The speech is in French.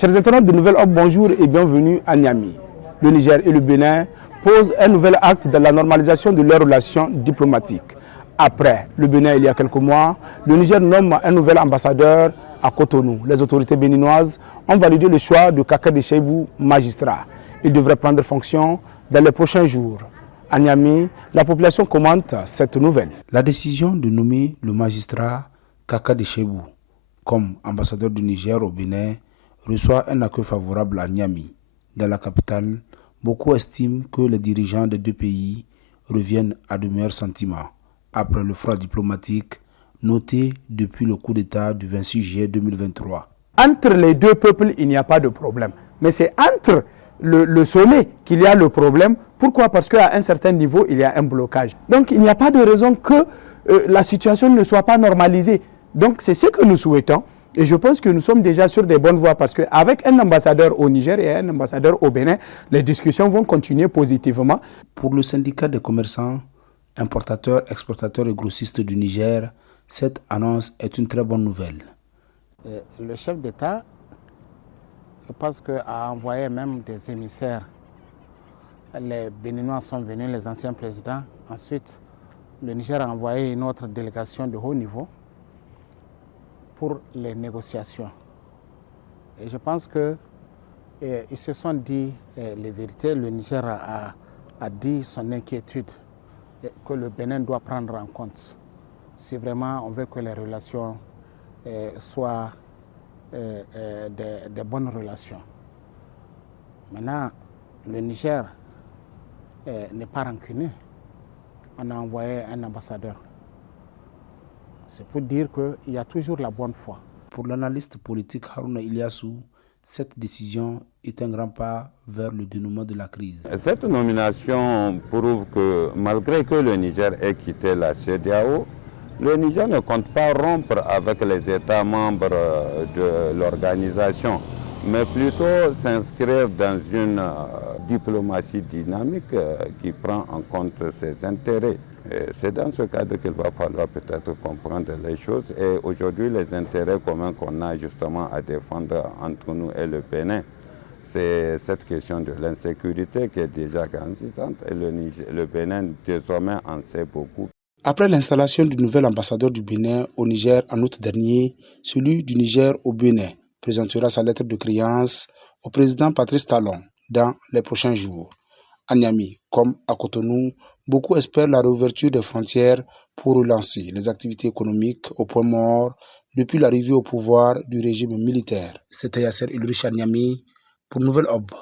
Chers internautes de Nouvelle Hope, bonjour et bienvenue à Niamey. Le Niger et le Bénin posent un nouvel acte dans la normalisation de leurs relations diplomatiques. Après le Bénin il y a quelques mois, le Niger nomme un nouvel ambassadeur à Cotonou. Les autorités béninoises ont validé le choix de Kakade Cheibou, magistrat. Il devrait prendre fonction dans les prochains jours. À Niamey, la population commente cette nouvelle. La décision de nommer le magistrat Kakade Cheibou comme ambassadeur du Niger au Bénin reçoit un accueil favorable à Niamey. Dans la capitale, beaucoup estiment que les dirigeants des deux pays reviennent à de meilleurs sentiments après le froid diplomatique noté depuis le coup d'État du 26 juillet 2023. Entre les deux peuples, il n'y a pas de problème. Mais c'est entre le sommet qu'il y a le problème. Pourquoi? Parce qu'à un certain niveau, il y a un blocage. Donc, il n'y a pas de raison que la situation ne soit pas normalisée. Donc, c'est ce que nous souhaitons. Et je pense que nous sommes déjà sur des bonnes voies parce qu'avec un ambassadeur au Niger et un ambassadeur au Bénin, les discussions vont continuer positivement. Pour le syndicat des commerçants, importateurs, exportateurs et grossistes du Niger, cette annonce est une très bonne nouvelle. Le chef d'État, je pense a envoyé même des émissaires. Les Béninois sont venus, les anciens présidents. Ensuite, le Niger a envoyé une autre délégation de haut niveau pour les négociations. Et je pense qu'ils se sont dit les vérités. Le Niger a dit son inquiétude que le Bénin doit prendre en compte. Si vraiment on veut que les relations soient des bonnes relations. Maintenant, le Niger n'est pas rancunier. On a envoyé un ambassadeur. C'est pour dire qu'il y a toujours la bonne foi. Pour l'analyste politique Harouna Ilyasu, cette décision est un grand pas vers le dénouement de la crise. Cette nomination prouve que malgré que le Niger ait quitté la CEDEAO, le Niger ne compte pas rompre avec les États membres de l'organisation, mais plutôt s'inscrire dans une diplomatie dynamique qui prend en compte ses intérêts. C'est dans ce cadre qu'il va falloir peut-être comprendre les choses. Et aujourd'hui, les intérêts communs qu'on a justement à défendre entre nous et le Bénin, c'est cette question de l'insécurité qui est déjà grandissante. Et le Bénin, désormais, en sait beaucoup. Après l'installation du nouvel ambassadeur du Bénin au Niger en août dernier, celui du Niger au Bénin présentera sa lettre de créance au président Patrice Talon dans les prochains jours. À Niamey, comme à Cotonou, beaucoup espèrent la réouverture des frontières pour relancer les activités économiques au point mort depuis l'arrivée au pouvoir du régime militaire. C'était Yasser Ulrich à Niamey pour Nouvelle Hope.